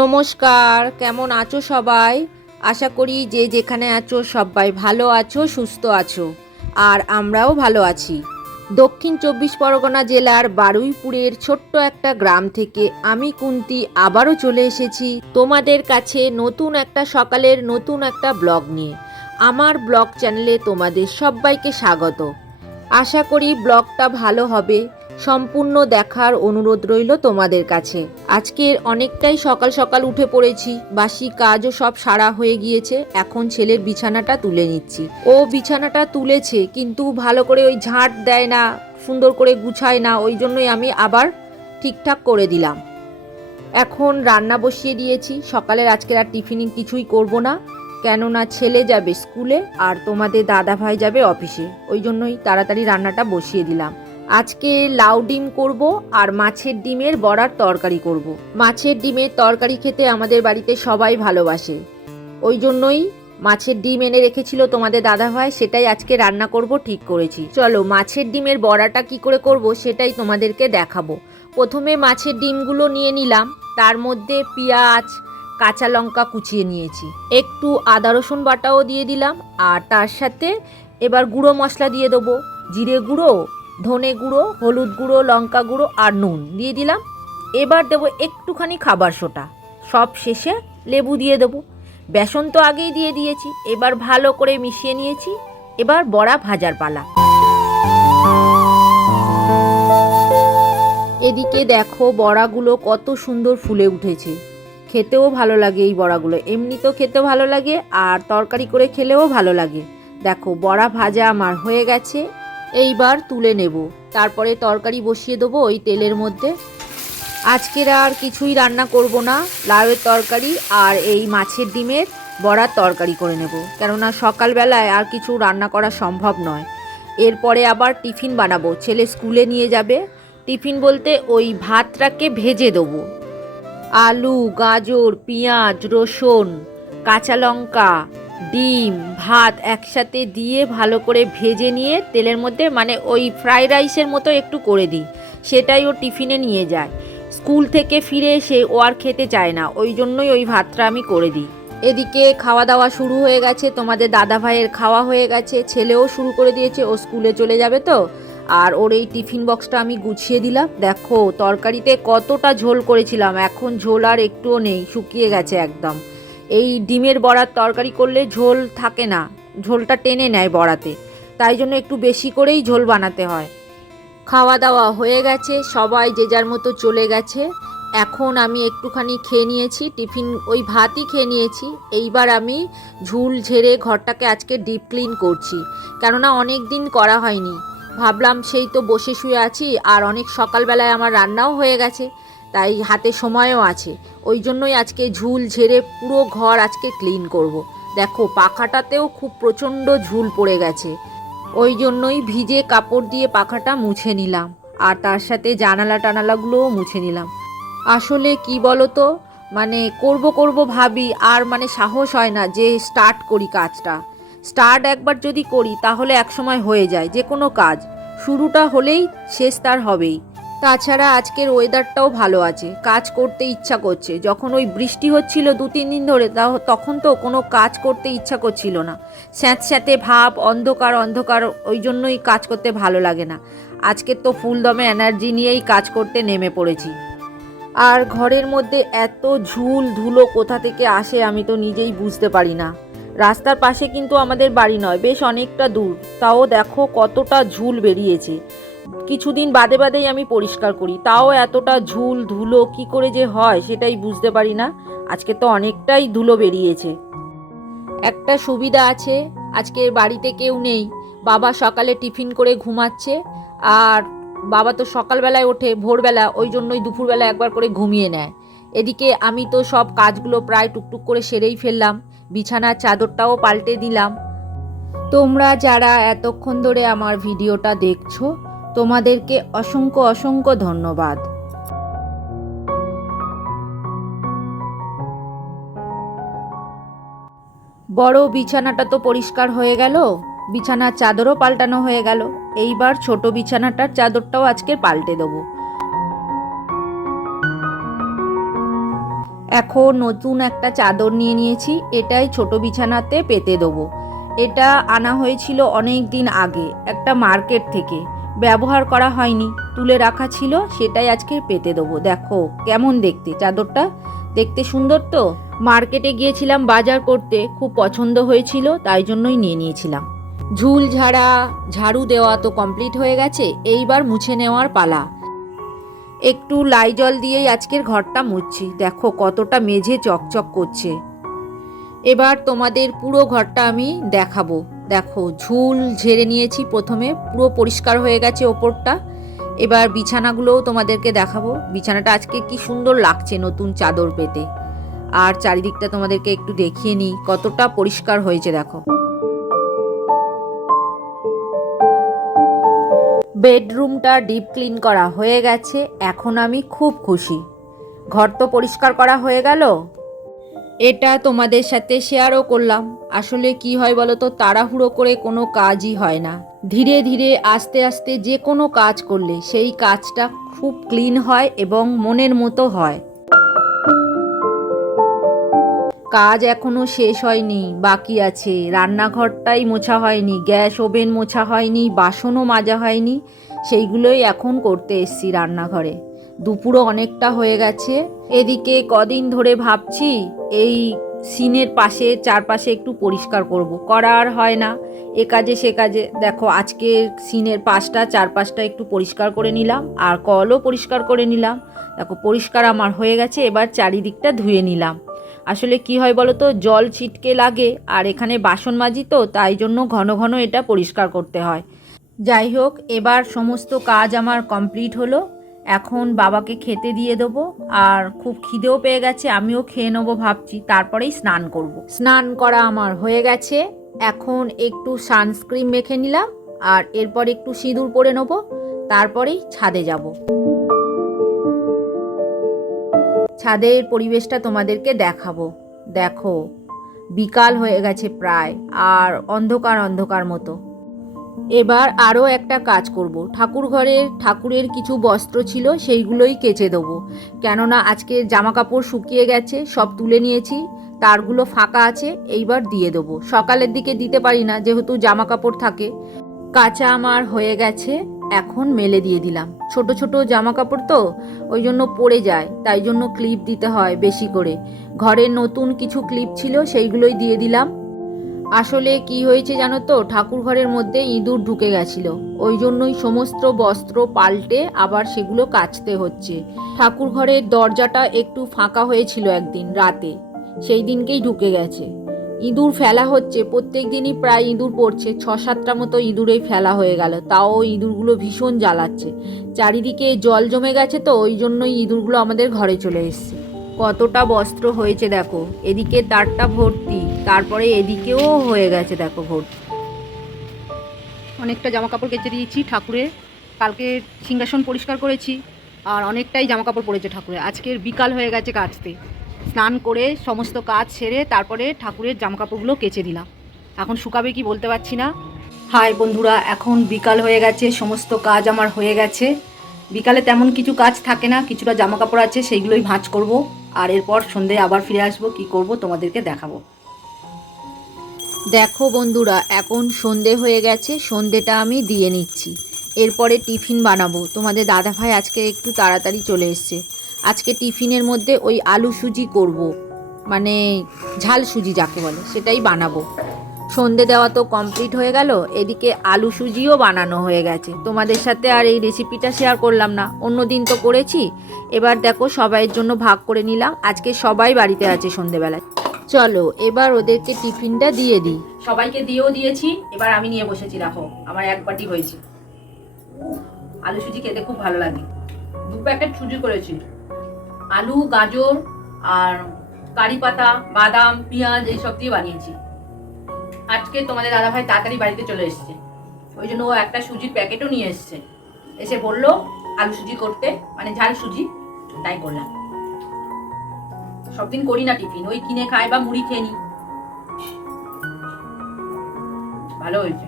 নমস্কার, কেমন আছো সবাই? আশা করি যে যেখানে আছো সবাই ভালো আছো, সুস্থ আছো, আর আমরাও ভালো আছি। দক্ষিণ চব্বিশ পরগনা জেলার বারুইপুরের ছোট্ট একটা গ্রাম থেকে আমি কুন্তি আবারও চলে এসেছি তোমাদের কাছে নতুন একটা সকালের নতুন একটা ব্লগ নিয়ে। আমার ব্লগ চ্যানেলে তোমাদের সবাইকে স্বাগত। আশা করি ব্লগটা ভালো হবে। সম্পূর্ণ দেখার অনুরোধ রইল তোমাদের কাছে। আজকের অনেকটাই সকাল সকাল উঠে পড়েছি, বাসি কাজও সব সারা হয়ে গিয়েছে, এখন ছেলের বিছানাটা তুলে নিচ্ছি। ও বিছানাটা তুলেছে, কিন্তু ভালো করে ওই ঝাঁট দেয় না, সুন্দর করে গুছায় না, ওই জন্যই আমি আবার ঠিকঠাক করে দিলাম। এখন রান্না বসিয়ে দিয়েছি, সকালের আজকের আর টিফিনিং কিছুই করব না, কেননা ছেলে যাবে স্কুলে আর তোমাদের দাদা ভাই যাবে অফিসে, ওই জন্যই তাড়াতাড়ি রান্নাটা বসিয়ে দিলাম। আজকে লাউ ডিম করব আর মাছের ডিমের বড়ার তরকারি করব। মাছের ডিমের তরকারি খেতে আমাদের বাড়িতে সবাই ভালোবাসে। ওই জন্যই মাছের ডিম এনে রেখেছিল তোমাদের দাদা ভাই, সেটাই আজকে রান্না করব, ঠিক করেছি। চলো, মাছের ডিমের বড়াটা কি করে করব সেটাই তোমাদেরকে দেখাবো। প্রথমে মাছের ডিমগুলো নিয়ে নিলাম, তার মধ্যে পেঁয়াজ, কাঁচা লঙ্কা কুচিয়ে নিয়েছি। একটু আদা রসুন বাটাও দিয়ে দিলাম, আর তার সাথে এবার গুঁড়ো মশলা দিয়ে দেবো। জিরে গুঁড়ো ধনে গুঁড়ো, হলুদ গুঁড়ো, লঙ্কা গুঁড়ো আর নুন দিয়ে দিলাম। এবার দেবো একটুখানি খাবার সোটা। সব শেষে লেবু দিয়ে দেবো। বেসন তো আগেই দিয়ে দিয়েছি, এবার ভালো করে মিশিয়ে নিয়েছি। এবার বড়া ভাজার পালা। এদিকে দেখো বড়াগুলো কত সুন্দর ফুলে উঠেছে। খেতেও ভালো লাগে এই বড়াগুলো। এমনিতেও খেতে ভালো লাগে আর তরকারি করে খেলেও ভালো লাগে। দেখো বড়া ভাজা আমার হয়ে গেছে। এইবার তুলে নেব। তারপরে তরকারি বসিয়ে দেবো ওই তেলের মধ্যে। আজকের আর কিছুই রান্না করব না। লাউয়ের তরকারি আর এই মাছের ডিমের বড়ার তরকারি করে নেব। কেননা সকালবেলায় আর কিছু রান্না করা সম্ভব নয়। এরপরে আবার টিফিন বানাবো। ছেলে স্কুলে নিয়ে যাবে। টিফিন বলতে ওই ভাতটাকে ভেজে দেবো। আলু, গাজর, পেঁয়াজ, রসুন, কাঁচা লঙ্কা ডিম, ভাত একসাথে দিয়ে ভালো করে ভেজে নিয়ে তেলের মধ্যে মানে ওই ফ্রাইড রাইসের মতো একটু করে দিই। সেটাই ও টিফিনে নিয়ে যায়। স্কুল থেকে ফিরে এসে ও আর খেতে চায় না। ওই জন্যই ওই ভাতটা আমি করে দিই। এদিকে খাওয়া দাওয়া শুরু হয়ে গেছে। তোমাদের দাদা ভাইয়ের খাওয়া হয়ে গেছে। ছেলেও শুরু করে দিয়েছে। ও স্কুলে চলে যাবে তো। আর ওর এই টিফিন বক্সটা আমি গুছিয়ে দিলাম। দেখো, তরকারিতে কতটা ঝোল করেছিলাম। এখন ঝোল আর একটুও নেই। শুকিয়ে গেছে একদম। এই ডিমের বড়ার তরকারি করলে ঝোল থাকে না, ঝোলটা টেনে নেয় বড়াতে। তাই জন্য একটু বেশি করেই ঝোল বানাতে হয়। খাওয়া দাওয়া হয়ে গেছে, সবাই যে যার মতো চলে গেছে। এখন আমি একটুখানি খেয়ে নিয়েছি, টিফিন, ওই ভাতই খেয়ে নিয়েছি। এইবার আমি ঝুল ঝেড়ে ঘরটাকে আজকে ডিপ ক্লিন করছি, কেননা অনেক দিন করা হয়নি। ভাবলাম সেই তো বসে শুয়ে আছি, আর অনেক সকালবেলায় আমার রান্নাও হয়ে গেছে। তাই হাতে সময়ও আছে। ওই জন্যই আজকে ঝুল ঝেড়ে পুরো ঘর আজকে ক্লিন করব। দেখো, পাখাটাতেও খুব প্রচণ্ড ঝুল পড়ে গেছে। ওই জন্যই ভিজে কাপড় দিয়ে পাখাটা মুছে নিলাম। আর তার সাথে জানালা টানালাগুলোও মুছে নিলাম। আসলে কি বলো তো মানে করব করব ভাবি, আর মানে সাহস হয় না যে স্টার্ট করি কাজটা। স্টার্ট একবার যদি করি, তাহলে একসময় হয়ে যায় যে কোনো কাজ। শুরুটা হলেই শেষ তার হবেই। তাছাড়া আজকের ওয়েদারটাও ভালো আছে। কাজ করতে ইচ্ছা করছে। যখন ওই বৃষ্টি হচ্ছিল দু, তিন দিন ধরে, তা তখন তো কোনো কাজ করতে ইচ্ছা করছিল না। স্যাঁতস্যাঁতে ভাব, অন্ধকার অন্ধকার, ওই জন্যই কাজ করতে ভালো লাগে না। আজকের তো ফুল দমে এনার্জি নিয়েই কাজ করতে নেমে পড়েছি। আর ঘরের মধ্যে এত ঝুল ধুলো কোথা থেকে আসে আমি তো নিজেই বুঝতে পারি না। রাস্তার পাশে কিন্তু আমাদের বাড়ি নয়, বেশ অনেকটা দূর। তাও দেখো কতটা ঝুল বেরিয়েছে। কিছুদিন বাদে বাদেই আমি পরিষ্কার করি। তাও এতটা ঝুল, ধুলো কি করে যে হয় সেটাই বুঝতে পারি না। আজকে তো অনেকটাই ধুলো বেরিয়েছে। একটা সুবিধা আছে, আজকে বাড়িতে কেউ নেই। বাবা সকালে টিফিন করে ঘুমাচ্ছে, আর বাবা তো সকালবেলায় ওঠে, ভোরবেলা, ওই জন্যই দুপুরবেলা একবার করে ঘুমিয়ে নেয়। এদিকে আমি তো সব কাজগুলো প্রায় টুকটুক করে সেরেই ফেললাম, বিছানার চাদরটাও পাল্টে দিলাম। তোমরা যারা এতক্ষণ ধরে আমার ভিডিওটা দেখছ তোমাদেরকে অসংখ্য অসংখ্য ধন্যবাদ। বড় বিছানাটা তো পরিষ্কার হয়ে গেল, বিছানার চাদরও পাল্টানো হয়ে গেল। এইবার ছোট বিছানাটার চাদরটাও আজকে পাল্টে দেবো। এখন নতুন একটা চাদর নিয়ে নিয়েছি, এটাই ছোট বিছানাতে পেতে দেবো। এটা আনা হয়েছিল অনেক দিন আগে, একটা মার্কেট থেকে। ব্যবহার করা হয়নি। তুলে রাখা ছিল, সেটাই আজকে পেতে দেবো। দেখো, কেমন দেখতে। চাদরটা দেখতে সুন্দর তো? মার্কেটে গিয়েছিলাম বাজার করতে, খুব পছন্দ হয়েছিল, তাই জন্যই নিয়ে নিয়েছিলাম। ঝুল ঝাড়া, ঝাড়ু দেওয়া তো কমপ্লিট হয়ে গেছে, এইবার মুছে নেওয়ার পালা। একটু লাইজল দিয়েই আজকের ঘরটা মুছছি। দেখো, কতটা মেঝে চকচক করছে। এবার তোমাদের পুরো ঘরটা আমি দেখাবো। দেখো, ঝুল ঝেড়ে নিয়েছি প্রথমে, পুরো পরিষ্কার হয়ে গেছে ওপরটা। এবার বিছানাগুলোও তোমাদেরকে দেখাবো। বিছানাটা আজকে কি সুন্দর লাগছে নতুন চাদর পেতে। আর চারিদিকটা তোমাদেরকে একটু দেখিয়ে নিই, কতটা পরিষ্কার হয়েছে, দেখো। বেডরুমটা ডিপ ক্লিন করা হয়ে গেছে, এখন আমি খুব খুশি। ঘর তো পরিষ্কার করা হয়ে গেল। এটা তোমাদের সাথে শেয়ারও করলাম। আসলে কি হয় বলো তো তাড়াহুড়ো করে কোনো কাজই হয় না। ধীরে ধীরে আস্তে আস্তে যে কোনো কাজ করলে সেই কাজটা খুব ক্লিন হয় এবং মনের মতো হয়। কাজ এখনও শেষ হয়নি, বাকি আছে। রান্নাঘরটাই মোছা হয়নি, গ্যাস ওভেন মোছা হয়নি, বাসনও মাজা হয়নি, সেইগুলোই এখন করতে এসছি রান্নাঘরে। দুপুরও অনেকটা হয়ে গেছে। এদিকে কদিন ধরে ভাবছি, এই সিনের পাশে, চারপাশে একটু পরিষ্কার করব। করা আর হয় না। এ কাজে, সে কাজে। দেখো, আজকে সিনের পাশটা, চারপাশটা একটু পরিষ্কার করে নিলাম, আর কলও পরিষ্কার করে নিলাম। দেখো, পরিষ্কার আমার হয়ে গেছে, এবার চারিদিকটা ধুয়ে নিলাম। আসলে কি হয় বলো তো, জল ছিটকে লাগে, আর এখানে বাসন মাজি তো, তাই জন্য ঘন ঘন এটা পরিষ্কার করতে হয়। যাই হোক, এবার সমস্ত কাজ আমার কমপ্লিট হলো। এখন বাবাকে খেতে দিয়ে দেবো, আর খুব খিদেও পেয়ে গেছে, আমিও খেয়ে নেব ভাবছি, তারপরেই স্নান করব। স্নান করা আমার হয়ে গেছে, এখন একটু সানস্ক্রিন মেখে নিলাম, আর এরপর একটু সিঁদুর পরে নেব, তারপরেই ছাদে যাব। ছাদের পরিবেশটা তোমাদেরকে দেখাবো। দেখো, বিকাল হয়ে গেছে প্রায়, আর অন্ধকার অন্ধকার মতো। এবার আরও একটা কাজ করব। ঠাকুর ঘরের ঠাকুরের কিছু বস্ত্র ছিল, সেইগুলোই কেচে দেবো। কেননা আজকে জামা কাপড় শুকিয়ে গেছে, সব তুলে নিয়েছি, তারগুলো ফাঁকা আছে, এইবার দিয়ে দেবো। সকালের দিকে দিতে পারি না, যেহেতু জামা কাপড় থাকে। কাঁচা আমার হয়ে গেছে, এখন মেলে দিয়ে দিলাম। ছোট ছোট জামা কাপড় তো, ওই জন্য পড়ে যায়, তাই জন্য ক্লিপ দিতে হয় বেশি করে। ঘরের নতুন কিছু ক্লিপ ছিল, সেইগুলোই দিয়ে দিলাম। আসলে কি হয়েছে জানো তো? ঠাকুর ঘরের মধ্যে ইঁদুর ঢুকে গেছিল। ওই জন্যই সমস্ত বস্ত্র পাল্টে আবার সেগুলো কাচতে হচ্ছে। ঠাকুর ঘরের দরজাটা একটু ফাঁকা হয়েছিল একদিন রাতে। সেই দিনকেই ঢুকে গেছে। ইঁদুর ফেলা হচ্ছে। প্রত্যেক দিনই প্রায় ইঁদুর পড়ছে। ছ সাতটা মতো ইঁদুরেই ফেলা হয়ে গেল। তাও ইঁদুরগুলো ভীষণ জ্বালাচ্ছে। চারিদিকে জল জমে গেছে তো, ওই জন্যই ইঁদুরগুলো আমাদের ঘরে চলে এসছে। কতটা বস্ত্র হয়েছে দেখো। এদিকে তারটা ভর্তি, তারপরে এদিকেও হয়ে গেছে দেখো ভর্তি। অনেকটা জামা কাপড় কেচে দিয়েছি ঠাকুরের। কালকে সিংহাসন পরিষ্কার করেছি, আর অনেকটাই জামা কাপড় পড়েছে ঠাকুরের। আজকের বিকাল হয়ে গেছে কাচতে স্নান করে সমস্ত কাজ সেরে তারপরে ঠাকুরের জামা কাপড়গুলো কেচে দিলাম। এখন শুকাবে কি বলতে পারছি না। হাই বন্ধুরা, এখন বিকাল হয়ে গেছে, সমস্ত কাজ আমার হয়ে গেছে। বিকালে তেমন কিছু কাজ থাকে না, কিছুটা জামা কাপড় আছে, সেইগুলোই ভাঁজ করব। আর এরপর সন্ধে আবার ফিরে আসব, কি করব তোমাদেরকে দেখাবো। দেখো বন্ধুরা, এখন সন্ধে হয়ে গেছে, সন্ধেটা আমি দিয়ে নিচ্ছি। এরপরে টিফিন বানাবো। তোমাদের দাদাভাই আজকে একটু তাড়াতাড়ি চলে এসছে। আজকে টিফিনের মধ্যে ওই আলু সুজি করব। মানে ঝাল সুজি যাকে বলে, সেটাই বানাবো। সন্ধে দেওয়া তো কমপ্লিট হয়ে গেল, এদিকে আলু সুজিও বানানো হয়ে গেছে। তোমাদের সাথে আর এই রেসিপিটা শেয়ার করলাম না অন্য দিন তো করেছি। এবার দেখো সবাইয়ের জন্য ভাগ করে নিলাম, আজকে সবাই বাড়িতে আছে সন্ধেবেলায়। চলো, এবার ওদেরকে টিফিনটা দিয়ে দিই। সবাইকে দিয়েও দিয়েছি, এবার আমি নিয়ে বসেছি রাখো আমার এক বাটি হয়েছে। আলু সুজি খেতে খুব ভালো লাগে। দু প্যাকেট সুজি করেছি। আলু, গাজর আর কারি পাতা, বাদাম, পেঁয়াজ, এইসব দিয়ে বানিয়েছি। আজকে তোমাদের দাদাভাই তাড়াতাড়ি বাড়িতে চলে এসেছে। ওই জন্য ও একটা সুজির প্যাকেটও নিয়ে এসেছে। এসে বলল আলু সুজি করতে। মানে ঝাল সুজি। তাই করলাম। সব দিন করি না টিফিন। ওই কিনে খাই বা মুড়ি খেয়ে নিই। ভালো হয়েছে।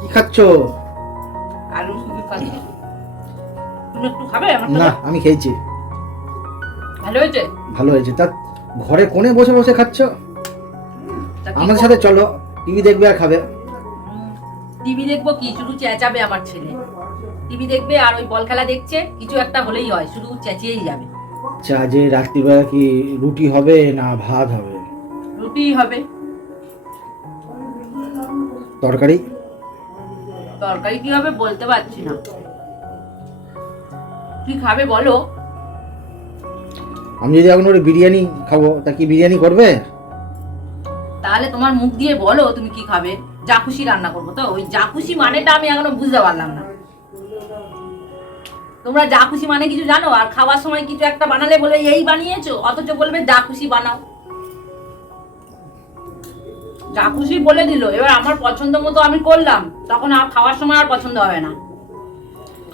কি খাচ্ছ? আলু সুজি খাচ্ছি তুমি একটু খাবে আমার না আমি খেয়েছি। ভালো হয়েছে? ভালো হয়েছে। তা ঘরে কোণে বসে বসে খাচ্ছ? আমাদের সাথে চলো টিভি দেখবে আর খাবে। টিভি দেখব কি? শুধু চেঁচাবে আমার ছেলে। টিভি দেখবে আর ওই বল খেলা দেখছে কিছু একটা হলেই হয় শুধু চেঁচিয়েই যাবে। আচ্ছা যে রাত্রিবেলা কি রুটি হবে না ভাত হবে? রুটি হবে। তরকারি? তরকারি কি হবে বলতে পারছি না। কি খাবে বলো? আমি যদি এখন ওর বিরিয়ানি খাব, তা কি বিরিয়ানি করবে? তাহলে তোমার মুখ দিয়ে বলো তুমি কি খাবে। যা খুশি রান্না করব তো, ওই যা খুশি মানেটা আমি এখনও বুঝতে পারলাম না। তোমরা যা খুশি মানে কিছু জানো? আর খাওয়ার সময় কিছু একটা বানালে বলে, এই বানিয়েছো? অথচ বলবে যা খুশি বানাও। যা খুশি বলে দিল, এবার আমার পছন্দ মতো আমি করলাম। তখন আর খাওয়ার সময় আর পছন্দ হবে না।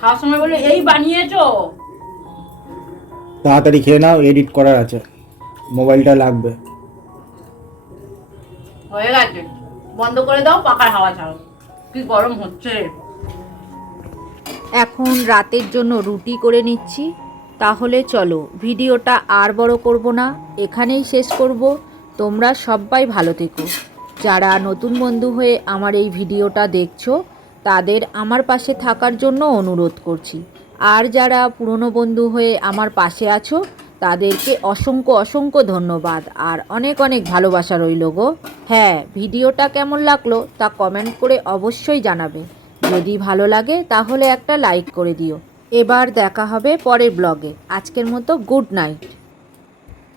খাওয়ার সময় বলে, এই বানিয়েছো? তাড়াতাড়ি খেয়ে নাও এডিট করার আছে। মোবাইলটা লাগবে। হয়ে গেছে। বন্ধ করে দাও পাকার হাওয়া ছাড়ো। কি গরম হচ্ছে। এখন রাতের জন্য রুটি করে নিচ্ছি। তাহলে চলো ভিডিওটা আর বড় করব না। এখানেই শেষ করব। তোমরা সবাই ভালো থেকো। যারা নতুন বন্ধু হয়ে আমার এই ভিডিওটা দেখছ তাদের আমার পাশে থাকার জন্য অনুরোধ করছি। আর যারা পুরনো বন্ধু হয়ে আমার পাশে আছো, তাদেরকে অসংখ্য অসংখ্য ধন্যবাদ। আর অনেক অনেক ভালোবাসা রইল গো। হ্যাঁ ভিডিওটা কেমন লাগল তা কমেন্ট করে অবশ্যই জানাবে। যদি ভালো লাগে তাহলে একটা লাইক করে দিও। এবার দেখা হবে পরের ব্লগে। আজকের মতো গুড নাইট।